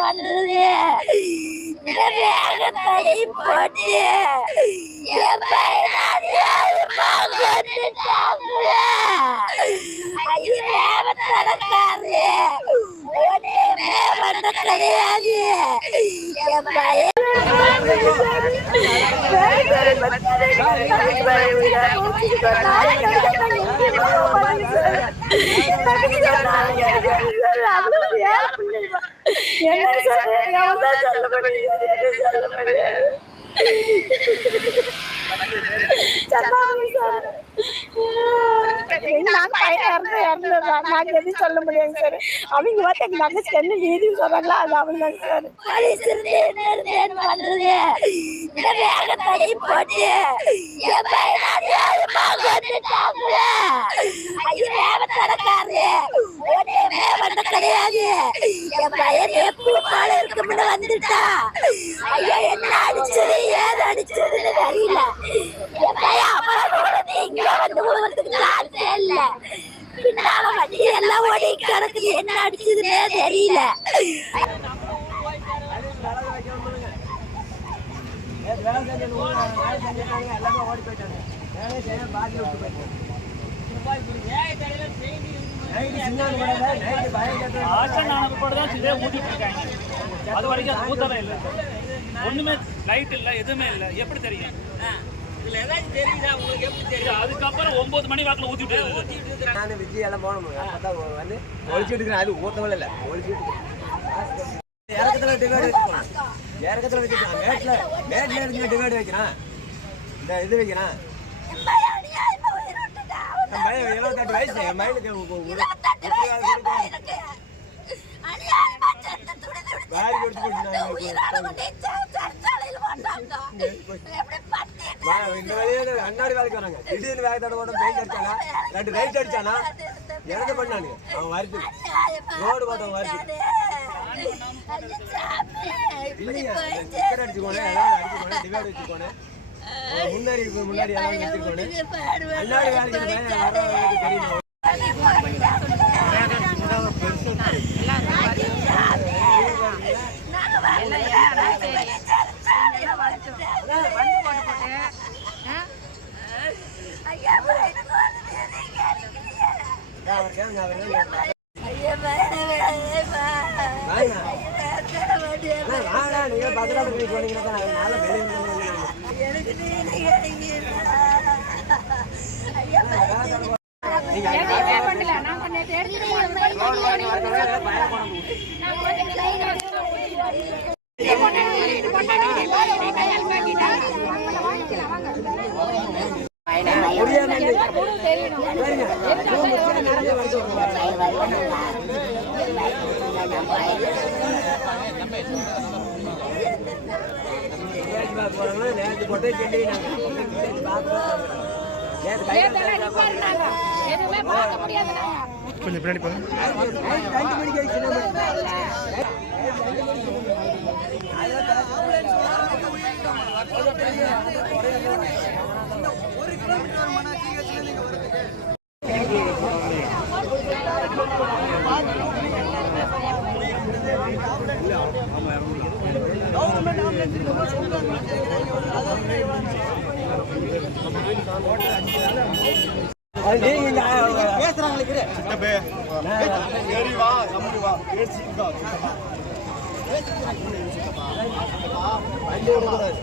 வந்தது. வேகத்தை போட்டு கிடையாது. என் பையன் இறந்துடுறான் நாங்க எதுவும் சொல்ல முடியாதுங்க சார் அவங்க பார்த்து எங்க என்ன அது அவங்க சார் போலீஸ் இருந்து பண்றது இந்த போட்டு என் ஐயோ கிடையாது. என் பையன் எப்போ போல இருக்கும்னு வந்துட்டா? ஐயா என்ன அடிச்சது? ஏது அடிச்சதுன்னு தெரியல. என் பையன் அவ்வளவு தூரம் இங்க வந்து விழுவதுக்கு சான்ஸே இல்ல. பின்னால வண்டி எல்லாம் ஓடி கிடக்குது. என்ன அடிச்சதுன்னே தெரியல. வேலை செஞ்சு வேலை செஞ்சிருக்காங்க எல்லாமே ஓடி போயிட்டாங்க வேலையை செய்ய பாக்கி விட்டு போயிட்டாங்க நைட்டு சின்ன நைட்டு ஆக்ஷன் ஆனது கூட தான் இதே ஊத்திட்டு இருக்காங்க அது வரைக்கும் அது ஊத்தவே இல்லை. ஒண்ணுமே லைட் இல்ல எதுவுமே இல்ல. எப்படி தெரியும்? இதுல ஏதாச்சும் தெரியுதா? உங்களுக்கு எப்படி தெரியும்? அதுக்கப்புறம் ஒன்பது மணி வாக்குல ஊத்திட்டு இருக்கு. நான் விஜய் எல்லாம் போனோம் அப்பதான் வந்து ஒழிச்சுட்டு இருக்கிறேன் அது ஊத்தவே இல்லை. ஒழிச்சுட்டு இறக்கத்துல டிவைடு வச்சுக்கலாம் இறக்கத்துல வச்சுக்கலாம் மேட்ல மேட்ல இருந்து டிவைடு வைக்கிறான். இந்த இது வைக்கிறான். செத்து துடி துடிச்சு வாரி கொடுத்து வழியில அண்ணாடி வேலைக்கு வராங்க. திடீர்னு வேகத்தோட ஓடும் பெயிண்ட் அடிச்சானா? ரெண்டு ரைட் அடிச்சானா? இறந்து பண்ணானு அவன் வருது ரோடு போட்டவன் வருது இல்லைங்க அடிச்சுக்கோனே ஏதாவது அடிச்சுக்கோனே டிவைட் அவன் முன்னாடி முன்னாடி பத்திரமா போனீங்கன்னா தான் நாளை வெளியே வந்து முடியாம நேற்று கொட்டை செடி கொஞ்சம் பின்னாடி போங்க மணிக்கு சின்ன பேசுறாங்களுக்கு வண்டி விடக்கூடாது